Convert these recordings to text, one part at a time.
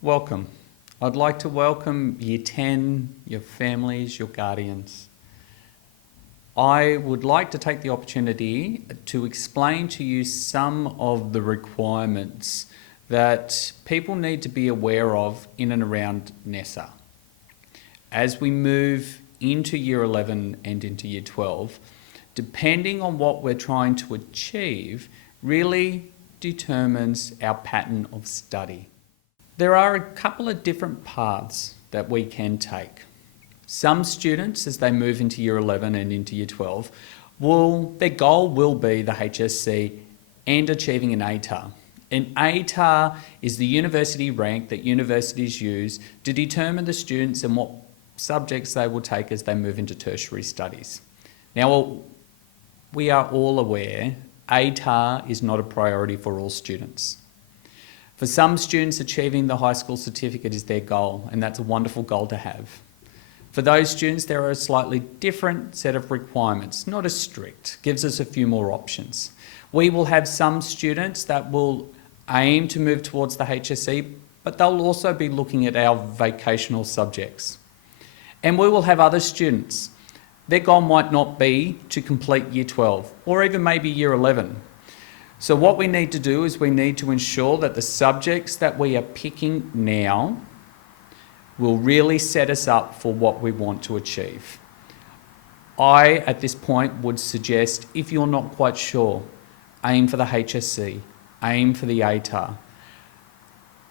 Welcome. I'd like to welcome Year 10, your families, your guardians. I would like to take the opportunity to explain to you some of the requirements that people need to be aware of in and around NESA. As we move into Year 11 and into Year 12, depending on what we're trying to achieve, really determines our pattern of study. There are a couple of different paths that we can take. Some students, as they move into Year 11 and into Year 12, their goal will be the HSC and achieving an ATAR. An ATAR is the university rank that universities use to determine the students and what subjects they will take as they move into tertiary studies. Now, we are all aware ATAR is not a priority for all students. For some students, achieving the high school certificate is their goal, and that's a wonderful goal to have. For those students, there are a slightly different set of requirements, not as strict, gives us a few more options. We will have some students that will aim to move towards the HSC, but they'll also be looking at our vocational subjects. And we will have other students. Their goal might not be to complete Year 12, or even maybe Year 11. So what we need to do is we need to ensure that the subjects that we are picking now will really set us up for what we want to achieve. I, at this point, would suggest, if you're not quite sure, aim for the HSC, aim for the ATAR,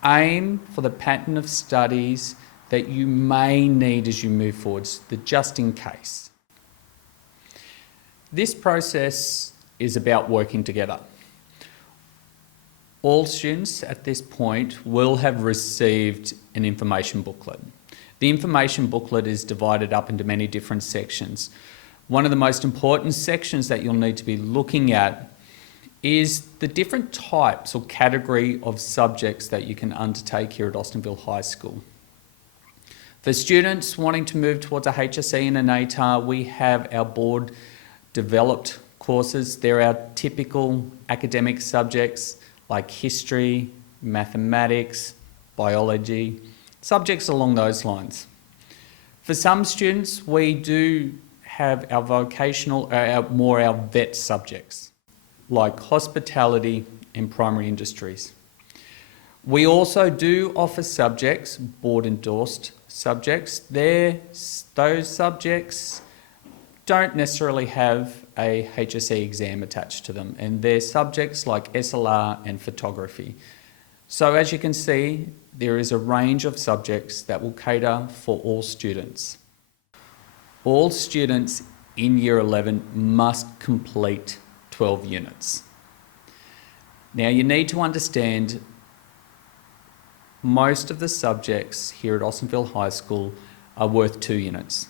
aim for the pattern of studies that you may need as you move forwards, the just in case. This process is about working together. All students at this point will have received an information booklet. The information booklet is divided up into many different sections. One of the most important sections that you'll need to be looking at is the different types or category of subjects that you can undertake here at Austinville High School. For students wanting to move towards a HSC and an ATAR, we have our board developed courses. They're our typical academic subjects like history, mathematics, biology, subjects along those lines. For some students, we do have our vocational, our vet subjects, like hospitality and primary industries. We also do offer subjects, board endorsed subjects. Those subjects don't necessarily have a HSC exam attached to them, and they're subjects like SLR and photography. So as you can see, there is a range of subjects that will cater for all students. All students in Year 11 must complete 12 units. Now you need to understand most of the subjects here at Austinville High School are worth 2 units.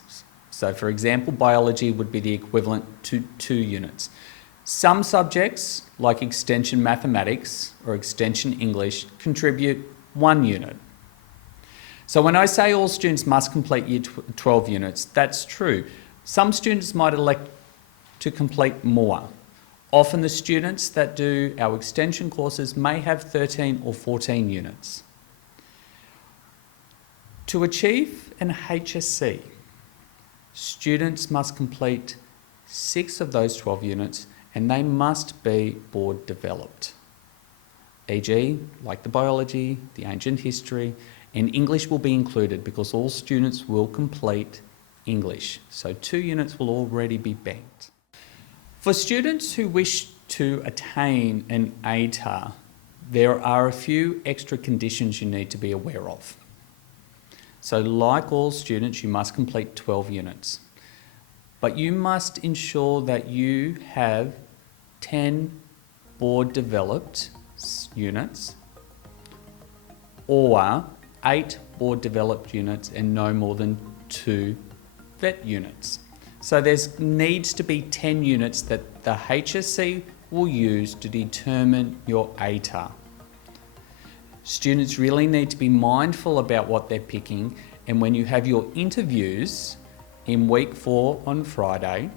So for example, biology would be the equivalent to 2 units. Some subjects, like extension mathematics or extension English, contribute 1 unit. So when I say all students must complete Year 12 units, that's true. Some students might elect to complete more. Often the students that do our extension courses may have 13 or 14 units. To achieve an HSC, students must complete 6 of those 12 units, and they must be board developed. E.g., like the biology, the ancient history, and English will be included because all students will complete English. So 2 units will already be banked. For students who wish to attain an ATAR, there are a few extra conditions you need to be aware of. So like all students, you must complete 12 units. But you must ensure that you have 10 board developed units or 8 board developed units and no more than 2 vet units. So there needs to be 10 units that the HSC will use to determine your ATAR. Students really need to be mindful about what they're picking, and when you have your interviews in week 4 on Friday,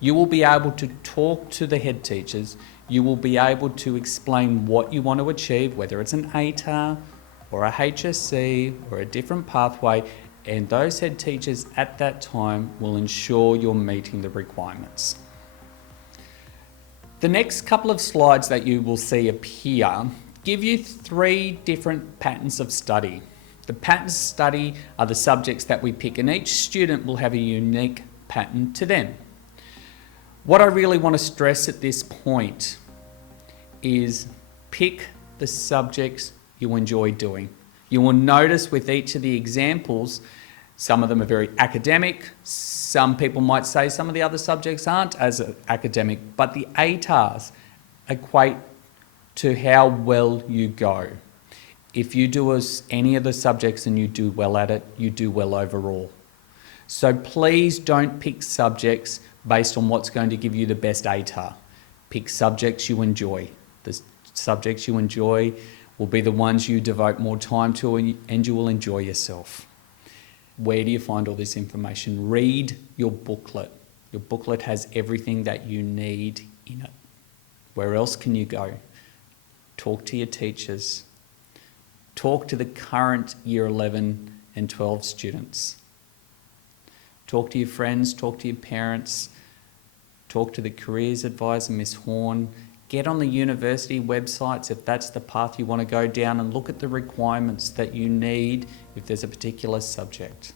you will be able to talk to the head teachers, you will be able to explain what you want to achieve, whether it's an ATAR or a HSC or a different pathway, and those head teachers at that time will ensure you're meeting the requirements. The next couple of slides that you will see appear give you 3 different patterns of study. The patterns of study are the subjects that we pick, and each student will have a unique pattern to them. What I really want to stress at this point is pick the subjects you enjoy doing. You will notice with each of the examples, some of them are very academic. Some people might say some of the other subjects aren't as academic, but the ATARs equate to how well you go. If you do any of the subjects and you do well at it, you do well overall. So please don't pick subjects based on what's going to give you the best ATAR. Pick subjects you enjoy. The subjects you enjoy will be the ones you devote more time to, and you will enjoy yourself. Where do you find all this information? Read your booklet. Your booklet has everything that you need in it. Where else can you go? Talk to your teachers. Talk to the current Year 11 and 12 students. Talk to your friends, talk to your parents, talk to the careers advisor, Miss Horn. Get on the university websites if that's the path you want to go down, and look at the requirements that you need if there's a particular subject.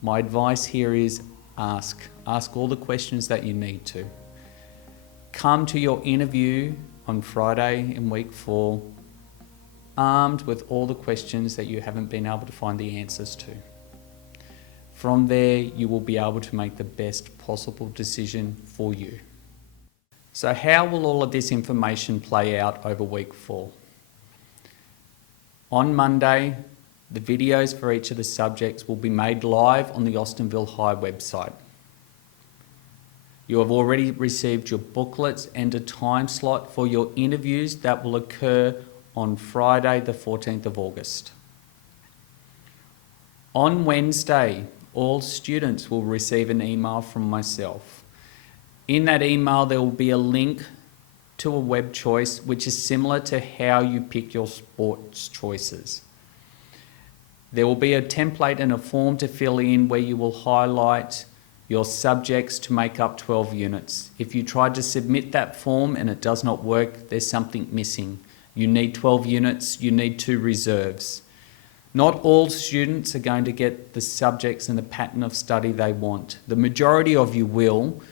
My advice here is ask. Ask all the questions that you need to. Come to your interview on Friday in week 4 armed with all the questions that you haven't been able to find the answers to. From there, you will be able to make the best possible decision for you. So how will all of this information play out over week 4? On Monday, the videos for each of the subjects will be made live on the Austinville High website. You have already received your booklets and a time slot for your interviews that will occur on Friday, the 14th of August. On Wednesday, all students will receive an email from myself. In that email, there will be a link to a web choice, which is similar to how you pick your sports choices. There will be a template and a form to fill in where you will highlight your subjects to make up 12 units. If you try to submit that form and it does not work, there's something missing. You need 12 units, you need 2 reserves. Not all students are going to get the subjects and the pattern of study they want. The majority of you will,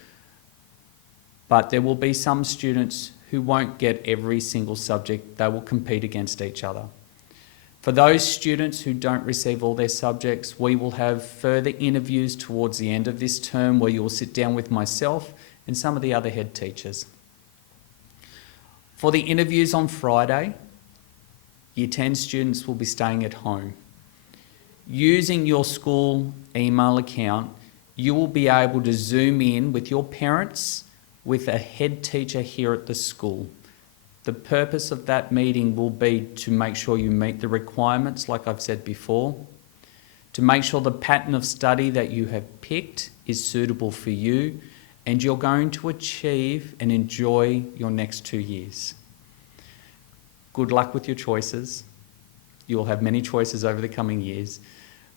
but there will be some students who won't get every single subject. They will compete against each other. For those students who don't receive all their subjects, we will have further interviews towards the end of this term where you will sit down with myself and some of the other head teachers. For the interviews on Friday, Year 10 students will be staying at home. Using your school email account, you will be able to Zoom in with your parents with a head teacher here at the school. The purpose of that meeting will be to make sure you meet the requirements, like I've said before, to make sure the pattern of study that you have picked is suitable for you, and you're going to achieve and enjoy your next 2 years. Good luck with your choices. You will have many choices over the coming years,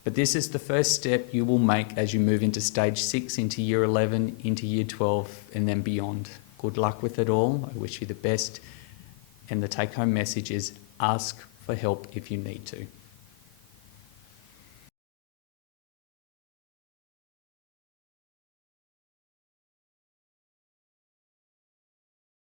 but this is the first step you will make as you move into stage 6, into year 11, into year 12, and then beyond. Good luck with it all. I wish you the best. And the take-home message is ask for help if you need to.